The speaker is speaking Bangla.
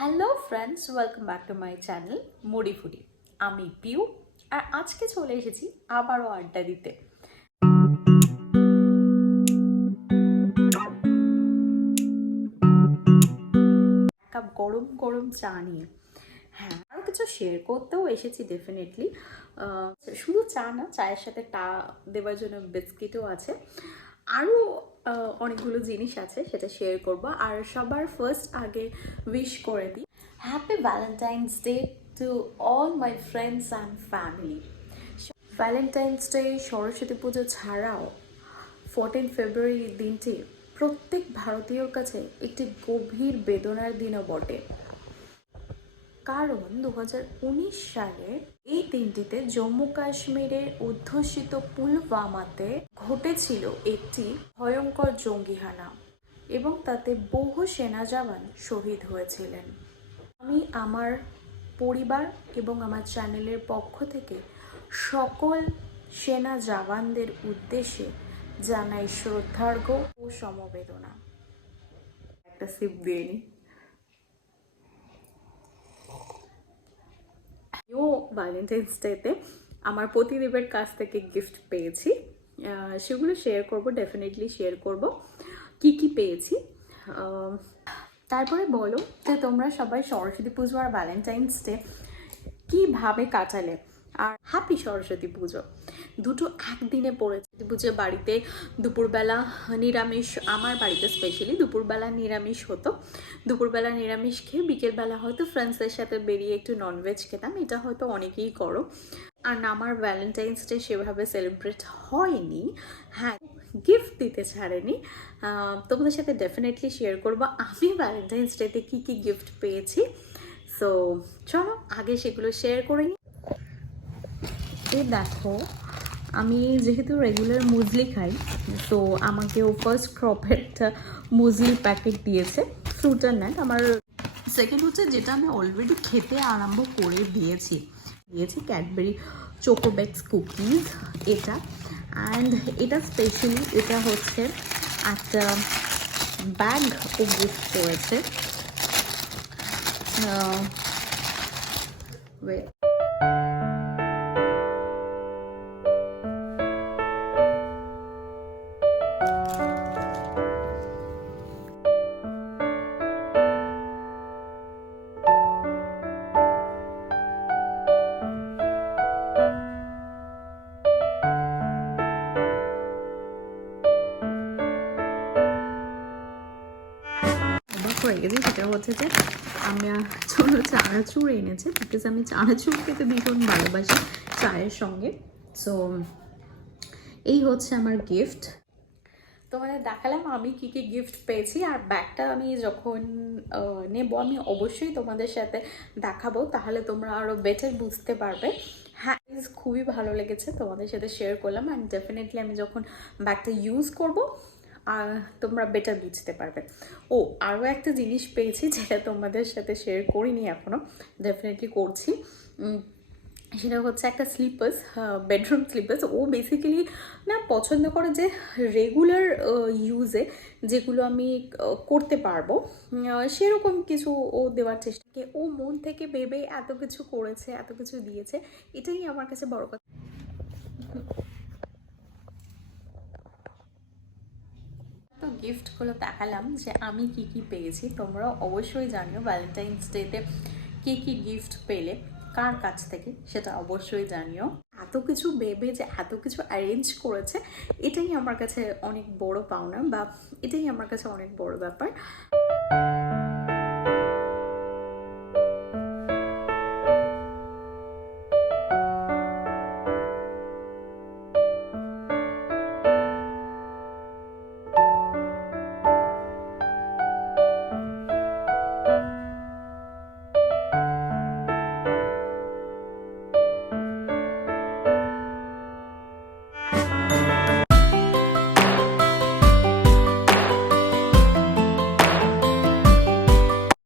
Hello friends, welcome back to my channel moody foodie. আমি পিউ, আর আজকে চলে এসেছি আবারও আড্ডা দিতে। এক কাপ গরম গরম চা নিয়ে। হ্যাঁ, আরও কিছু শেয়ার করতেও এসেছি ডেফিনেটলি। শুধু চা না, চায়ের সাথে টা দেওয়ার জন্য বিস্কিটও আছে, আরও অনেকগুলো জিনিস আছে, সেটা শেয়ার করব। আর সবার ফার্স্ট আগে উইশ করে দিই happy Valentine's day to all my friends and family. Valentine's day Saraswati পুজো ছাড়াও 14 ফেব্রুয়ারি দিনটি প্রত্যেক ভারতীয়র কাছে একটি গভীর বেদনার দিনও বটে, কারণ 2019 সালে এই দিনটিতে জম্মু কাশ্মীরের অধ্যুষিত পুলওয়ামাতে ঘটেছিল একটি ভয়ঙ্কর জঙ্গি হানা এবং তাতে বহু সেনা জওয়ান শহীদ হয়েছিলেন। আমি আমার পরিবার এবং আমার চ্যানেলের পক্ষ থেকে সকল সেনা জওয়ানদের উদ্দেশ্যে জানাই শ্রদ্ধার্ঘ্য ও সমবেদনা। একটা সিপ দিয়ে নি। ভ্যালেন্টাইন্স ডেতে আমার পতিদেবের কাছ থেকে গিফট পেয়েছি, সেগুলো শেয়ার করব, ডেফিনেটলি শেয়ার করব কি কি পেয়েছি। তারপরে বলো যে তোমরা সবাই সরস্বতী পুজো আর ভ্যালেন্টাইন্স ডে কীভাবে কাটালে। আর হ্যাপি সরস্বতী পুজো, দুটো একদিনে পড়েছে। পুজো বাড়িতে দুপুরবেলা নিরামিষ, আমার বাড়িতে স্পেশালি দুপুরবেলা নিরামিষ হতো। দুপুরবেলা নিরামিষ খেয়ে বিকেলবেলা হয়তো ফ্রেন্ডসদের সাথে বেরিয়ে একটু ননভেজ খেতাম, এটা হয়তো অনেকেই করো। আর আমার ভ্যালেন্টাইন্স ডে সেভাবে সেলিব্রেট হয়নি। হ্যাঁ, গিফট দিতে ছাড়েনি। তোমাদের সাথে ডেফিনেটলি শেয়ার করবো আমি ভ্যালেন্টাইন্স ডেতে কী কী গিফট পেয়েছি। সো চলো আগে সেগুলো শেয়ার করে নিই। এই দেখো, আমি যেহেতু রেগুলার মুজলি খাই, তো আমাকেও ফার্স্ট ক্রপের মুজলি প্যাকেট দিয়েছে, ফ্রুট অ্যান্ড নাট। আমার সেকেন্ড হচ্ছে যেটা আমি অলরেডি খেতে আরম্ভ করে দিয়েছি ক্যাডবেরি চোকোবেক্স কুকিজ, এটা। অ্যান্ড এটা স্পেশালি এটা হচ্ছে একটা ব্যাগ ও গিফট করেছে। হয়ে গেছে, সেটা হচ্ছে যে আমার জন্য চানাচুর এনেছে, বিকজ আমি চানাচুর খেতে ভীষণ ভালোবাসি চায়ের সঙ্গে। সো এই হচ্ছে আমার গিফট। তোমাদের দেখালাম আমি কি কি গিফট পেয়েছি, আর ব্যাগটা আমি যখন নেব আমি অবশ্যই তোমাদের সাথে দেখাবো, তাহলে তোমরা আরও বেটার বুঝতে পারবে। হ্যাঁ, খুবই ভালো লেগেছে, তোমাদের সাথে শেয়ার করলাম। অ্যান্ড ডেফিনেটলি আমি যখন ব্যাগটা ইউজ করব আর তোমরা বেটার বুঝতে পারবে। ও, আরও একটা জিনিস পেয়েছি যেটা তোমাদের সাথে শেয়ার করিনি এখনও, ডেফিনেটলি করছি। সেটা হচ্ছে একটা স্লিপার্স, বেডরুম স্লিপার্স। ও বেসিক্যালি না পছন্দ করে যে রেগুলার ইউজে যেগুলো আমি করতে পারবো সেরকম কিছু ও দেওয়ার চেষ্টা করে। ও মন থেকে ভেবে এত কিছু করেছে, এত কিছু দিয়েছে, এটাই আমার কাছে বড় কথা। তো গিফটগুলো দেখালাম যে আমি কি কি পেয়েছি, তোমরা অবশ্যই জানিও ভ্যালেন্টাইন্স ডেতে কি কি গিফট পেলে, কার কাছ থেকে, সেটা অবশ্যই জানিও। এত কিছু ভেবে যে এত কিছু অ্যারেঞ্জ করেছে, এটাই আমার কাছে অনেক বড় পাওনা, বা এটাই আমার কাছে অনেক বড় ব্যাপার।